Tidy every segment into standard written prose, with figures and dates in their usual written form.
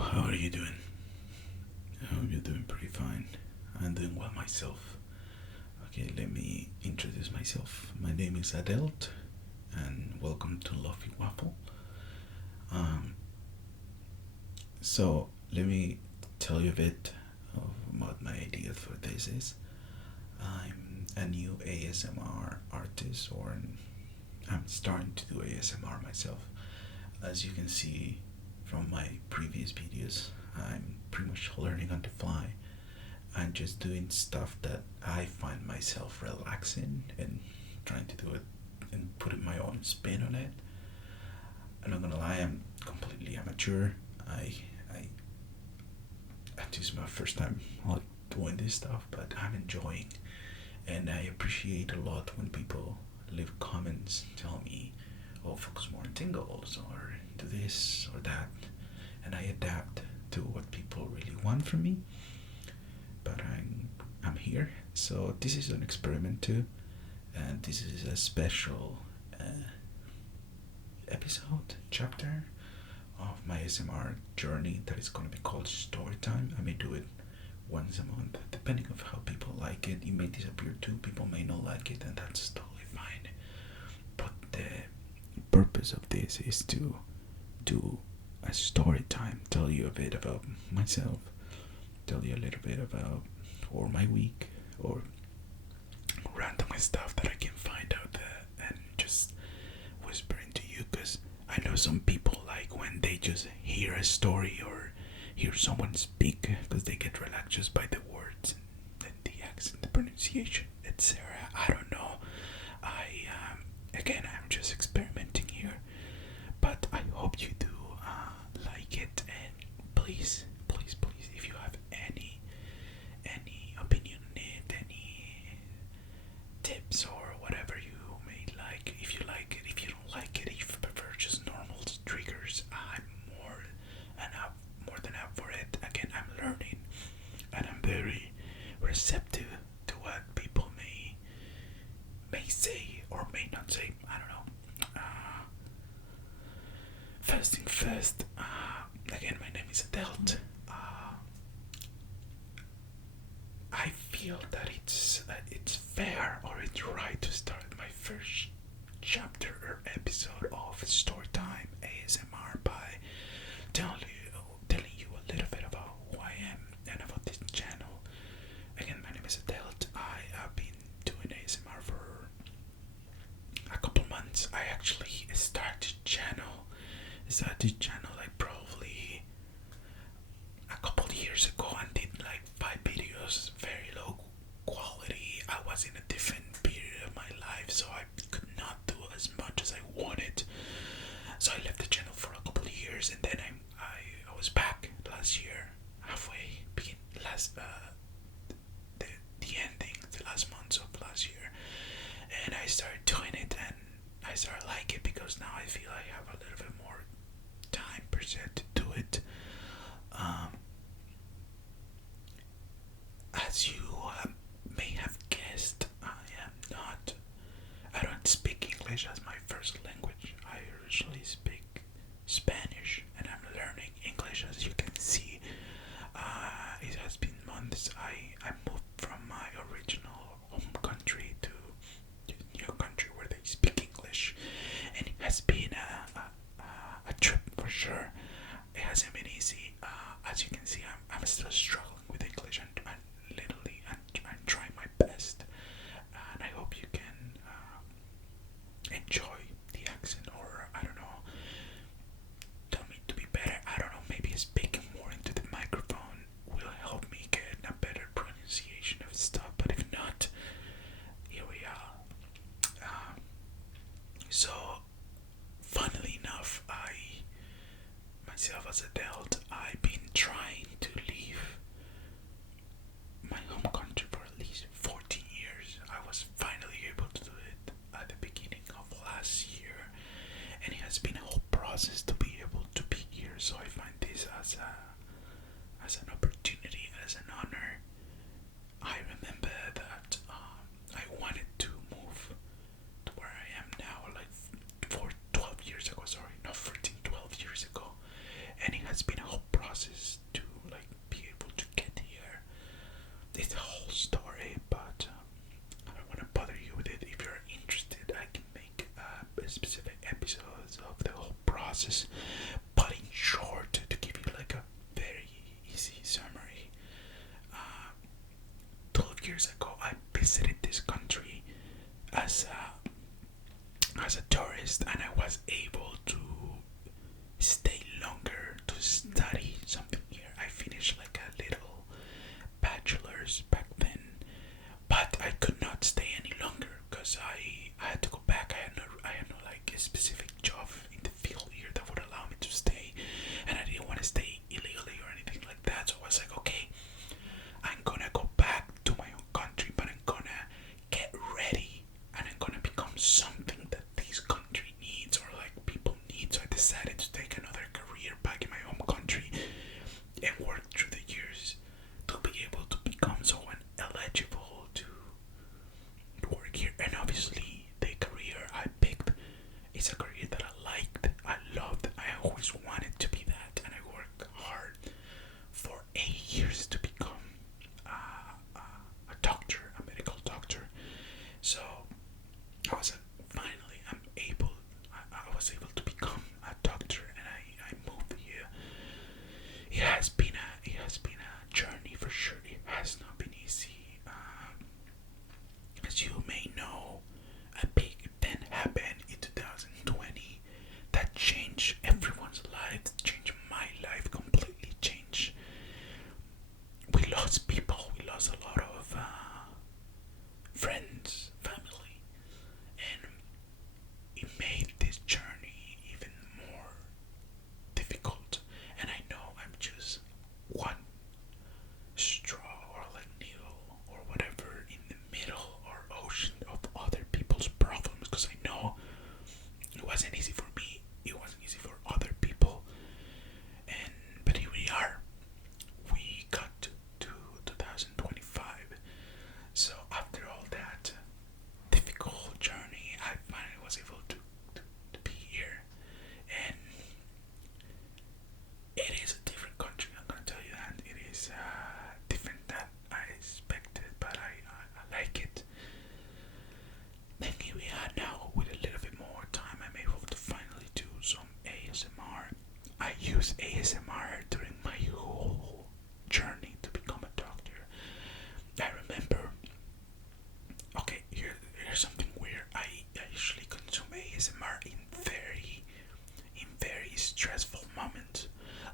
How are you doing? I hope you're doing pretty fine. I'm doing well myself. Okay, let me introduce myself. My name is Adelt, and welcome to Luffy Waffle. Um, let me tell you a bit of what my idea for this is. I'm a new ASMR artist, I'm starting to do ASMR myself. As you can see from my previous videos, I'm pretty much learning on the fly and just doing stuff that I find myself relaxing and trying to do it and putting my own spin on it. I'm not gonna lie, I'm completely amateur. I I this is my first time like doing this stuff, but I'm enjoying, and I appreciate a lot when people leave comments, tell me, "Oh, focus more on tingles or do this or that," and I adapt to what people really want from me. But I'm here, so this is an experiment too, and this is a special episode chapter of my ASMR journey that is going to be called story time. I may do it once a month, depending on how people like it. It may disappear too. People may not like it, and that's totally fine. But the purpose of this is to do a story time, tell you a bit about myself, tell you a little bit about or my week or random stuff that I can find out there and just whispering to you, because I know some people like when they just hear a story or hear someone speak because they get relaxed just by the words and the accent, the pronunciation, etc. I don't know. Again, I'm just experimenting here, but I hope you do like it, and please, if you have any opinion on it, any tips or whatever you may like. If you like it, if you don't like it, if you prefer just normal triggers, I'm more than up for it. Again, I'm learning, and I'm very receptive to what people may say or may not say. I don't know. First thing first. Again, my name is Adelt. I feel that it's fair or it's right to start my first chapter or episode of Storytime ASMR by telling you a little bit about who I am and about this channel. Again, my name is Adelt. I have been doing ASMR for a couple months. I actually started channel like probably a couple years ago and did like 5 videos, very low quality. I was in a different period of my life, so I could not do as much as I wanted. So I left the channel for a couple of years, and then I was back last year, halfway, begin last the ending, the last months of last year, and I started doing it, and I started like it because now I feel I have a little bit more time per se to do it. As you may have guessed, I don't speak English as my first language. I originally speak Spanish, and I'm learning English, as you can see. It has been months. I moved from my original home country to a new country where they speak English, and it has been a trip for sure. It hasn't been easy. As you can see, I'm still struggling with English, and literally I'm trying my best, and I hope you can enjoy the accent, or I don't know, tell me to be better. I don't know, maybe speaking more into the microphone will help me get a better pronunciation of stuff, but if not, here we are. So funnily enough, myself as Adelt, I've been trying to leave my home country for at least 14 years. I was finally able to do it at the beginning of last year, and it has been a whole process to be able to be here. So I find this as an opportunity, as an honor. I remember that I wanted to move to where I am now, like 12 years ago. Sorry, not 14, 12 years ago, and it has been a whole process use ASMR during my whole journey to become a doctor. I remember. Okay, here's something weird. I usually consume ASMR in very stressful moments.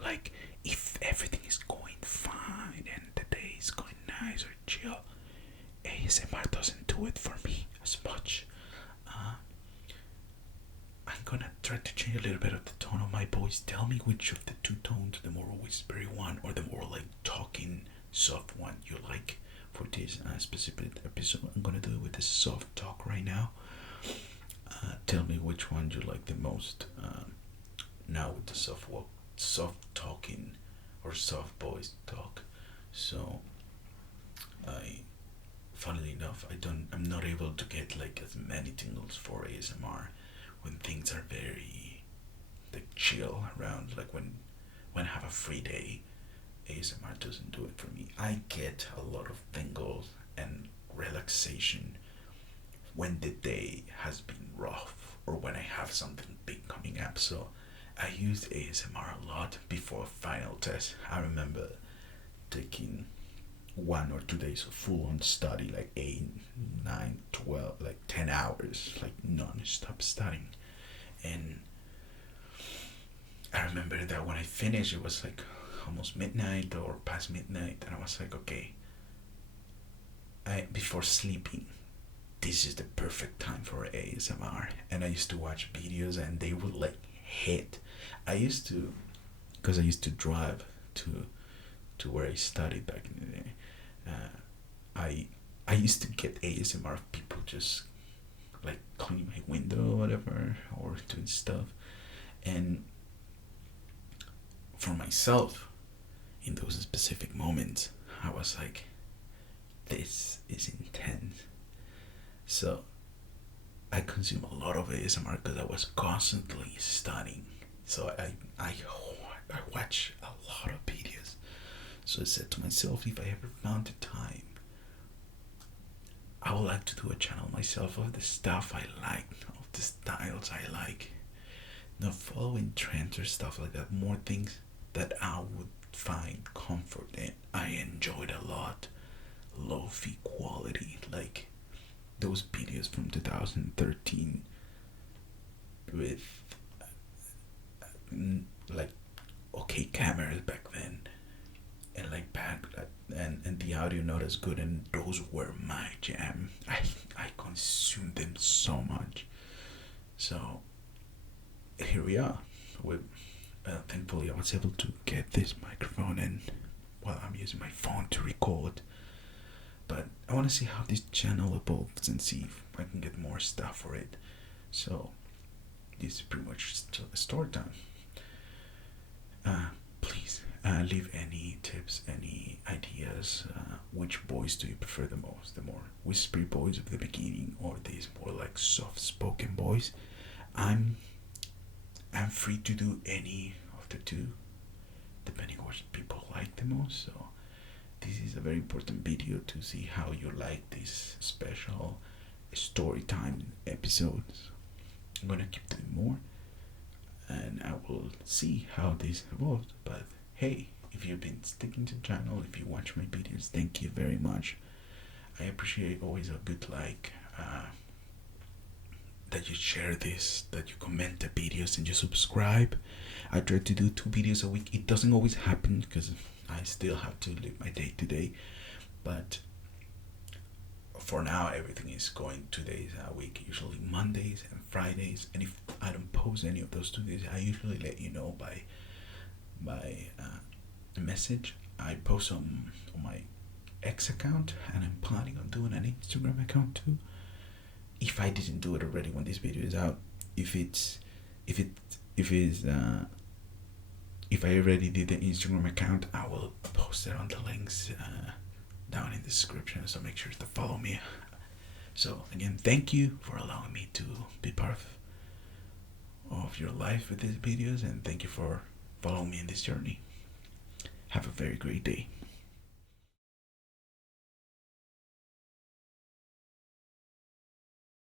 Like if everything is going fine and the day is going nice or chill, ASMR doesn't do it for me as much. I'm gonna try to change a little bit of the tone of my voice. Tell me which of the two tones, the more whispery one or the more like talking soft one, you like for this specific episode. I'm gonna do it with the soft talk right now. Tell me which one you like the most. Now with the soft talking or soft voice talk. So funnily enough, I'm not able to get like as many tingles for ASMR when things are very like chill around. Like when I have a free day, ASMR doesn't do it for me. I get a lot of tingles and relaxation when the day has been rough or when I have something big coming up. So I used ASMR a lot before final test. I remember taking 1 or 2 days of full on study, like 8, 9, 12, like 10 hours, like non stop studying. And I remember that when I finished, it was like almost midnight or past midnight, and I was like, okay, before sleeping, this is the perfect time for ASMR. And I used to watch videos, and they would like hit. Because I used to drive to where I studied back in the day. I used to get ASMR of people just like cleaning my window or whatever, or doing stuff. And for myself, in those specific moments, I was like, this is intense. So I consume a lot of ASMR because I was constantly studying. So I watch a lot of videos. So I said to myself, if I ever found the time, I would like to do a channel myself of the stuff I like, of the styles I like. Not following trends or stuff like that. More things that I would find comfort in. I enjoyed a lot. Lo-fi quality, like those videos from 2013 with like okay cameras back then, and like and the audio not as good, and those were my jam. I consumed them so much. So here we are. With thankfully I was able to get this microphone, and well, I'm using my phone to record. But I want to see how this channel evolves and see if I can get more stuff for it. So this is pretty much story time. Please leave any tips, any ideas. Which voice do you prefer the most? The more whispery voice of the beginning, or these more like soft-spoken voice? I'm free to do any of the two, depending on what people like the most. So this is a very important video to see how you like these special story time episodes. I'm gonna keep doing more, and I will see how this evolves. But hey, if you've been sticking to the channel, if you watch my videos, thank you very much. I appreciate always a good like, that you share this, that you comment the videos, and you subscribe. I try to do 2 videos a week. It doesn't always happen because I still have to live my day to day, but for now everything is going 2 days a week, usually Mondays and Fridays. And if I don't post any of those 2 days, I usually let you know by a message. I post on my X account, and I'm planning on doing an Instagram account too, if I didn't do it already when this video is out. If I already did the Instagram account, I will post it on the links down in the description, so make sure to follow me. So again, thank you for allowing me to be part of your life with these videos, and thank you for following me in this journey. Have a very great day.